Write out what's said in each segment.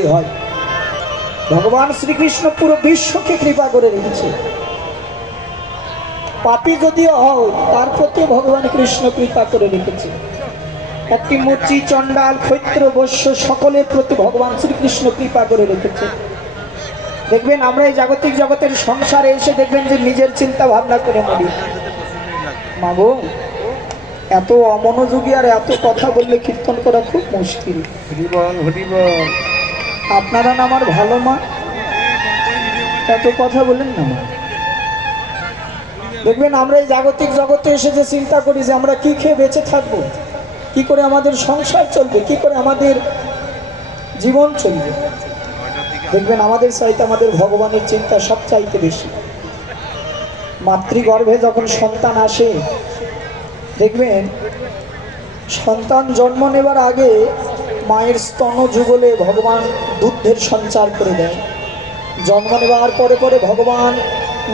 প্রতি হয়। ভগবান শ্রীকৃষ্ণ পুরো বিশ্বকে কৃপা করে রেখেছে। পাপী যদিও হও তার প্রতি ভগবান কৃষ্ণ কৃপা করে রেখেছে। একটি মুচি চণ্ডাল ক্ষৈত্র বৈশ্য সকলের প্রতি ভগবান শ্রীকৃষ্ণ কৃপা করে রেখেছে। দেখবেন আমরা এই জাগতিক জগতের সংসারে এসে দেখবেন যে নিজের চিন্তা ভাবনা করে মরি। মাগো, এত অমনোযোগী আর এত কথা বললে কীর্তন করা খুব মুশকিল। আপনারা না আমার ভালো মা, এত কথা বলেন না মা। দেখবেন আমরা এই জাগতিক জগতে এসে যে চিন্তা করি যে আমরা কি খেয়ে বেঁচে থাকবো, কি করে আমাদের সংসার চলবে, কি করে আমাদের জীবন চলবে, দেখবেন আমাদের চাইতে আমাদের ভগবানের চিন্তা সবচাইতে বেশি। মাতৃগর্ভে যখন সন্তান আসে, দেখবেন সন্তান জন্ম নেবার আগে মায়ের স্তন যুগলে ভগবান দুধের সঞ্চার করে দেয়। জন্ম নেওয়ার পরে পরে ভগবান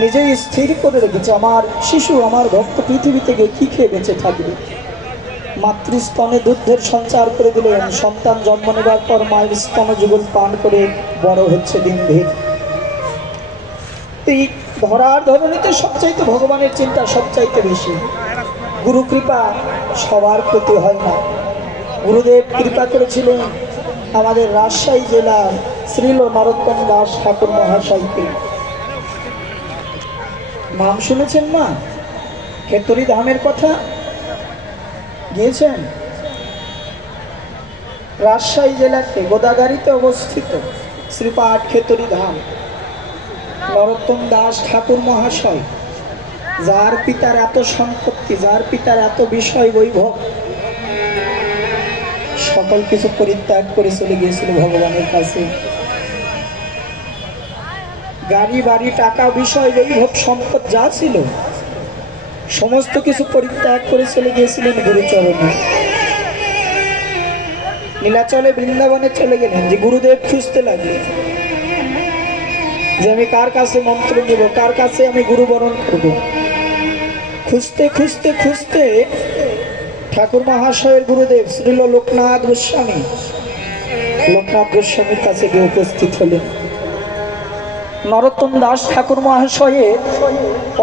নিজেই স্থির করে রেখেছে আমার শিশু, আমার ভক্ত পৃথিবী থেকে কি খেয়ে বেঁচে থাকবে। মাতৃস্তনে দুধের সঞ্চার করে দিলেন। সন্তান জন্ম নেবার পর মায়ের স্তন যুগল পান করে বড় হচ্ছে দিন ভেদ। এই ধরার ধরনীতে সবচাইতে ভগবানের চিন্তা সবচাইতে বেশি। গুরু কৃপা সবার প্রতি হয় না। গুরুদেব কৃপা করেছিলেন আমাদের রাজশাহী জেলার শ্রীল নরোত্তম দাস ঠাকুর মহাশয়কে। নাম শুনেছেন মা? খেতরি ধামের কথা গিয়েছেন? রাজশাহী জেলাতে গোদাগাড়িতে অবস্থিত শ্রীপাঠ খেতরি ধাম। নরোত্তম দাস ঠাকুর মহাশয়, যার পিতার এত সম্পত্তি, যার পিতার এত বিষয় বৈভব, সকল কিছু পরিত্যাগ করে চলে গিয়েছিল ভগবানের কাছে। গাড়ি বাড়ি টাকা বিষয় বৈভব সম্পদ যা ছিল সমস্ত কিছু পরিত্যাগ করে চলে গিয়েছিলেন গুরুচরণে। নীলাচলে বৃন্দাবনে চলে গেলেন। যে গুরুদেব খুঁজতে লাগলেন যে আমি কার কাছে মন্ত্র নেব, কার কাছে আমি গুরু বরণ করব। খুঁজতে খুঁজতে খুঁজতে ঠাকুর মহাশয়ের গুরুদেব শ্রীল লোকনাথ গোস্বামী, লোকনাথ গোস্বামীর কাছে গিয়ে উপস্থিত হলেন। নরোত্তম দাস ঠাকুর মহাশয়ের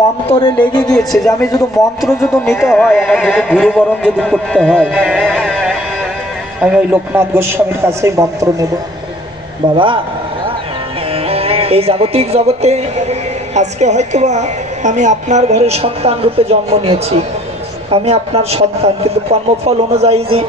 অন্তরে লেগে গিয়েছে যে আমি যদি মন্ত্র যদি নিতে হয়, আমার যদি গুরুবরণ যদি করতে হয়, আমি ওই লোকনাথ গোস্বামীর কাছে মন্ত্র নেব। বাবা, এই জাগতিক জগতে আজকে হয়তোবা আমি আপনার ঘরে সন্তান রূপে জন্ম নিয়েছি, আমি আপনার সন্তান, কিন্তু কর্মফল অনুযায়ী যে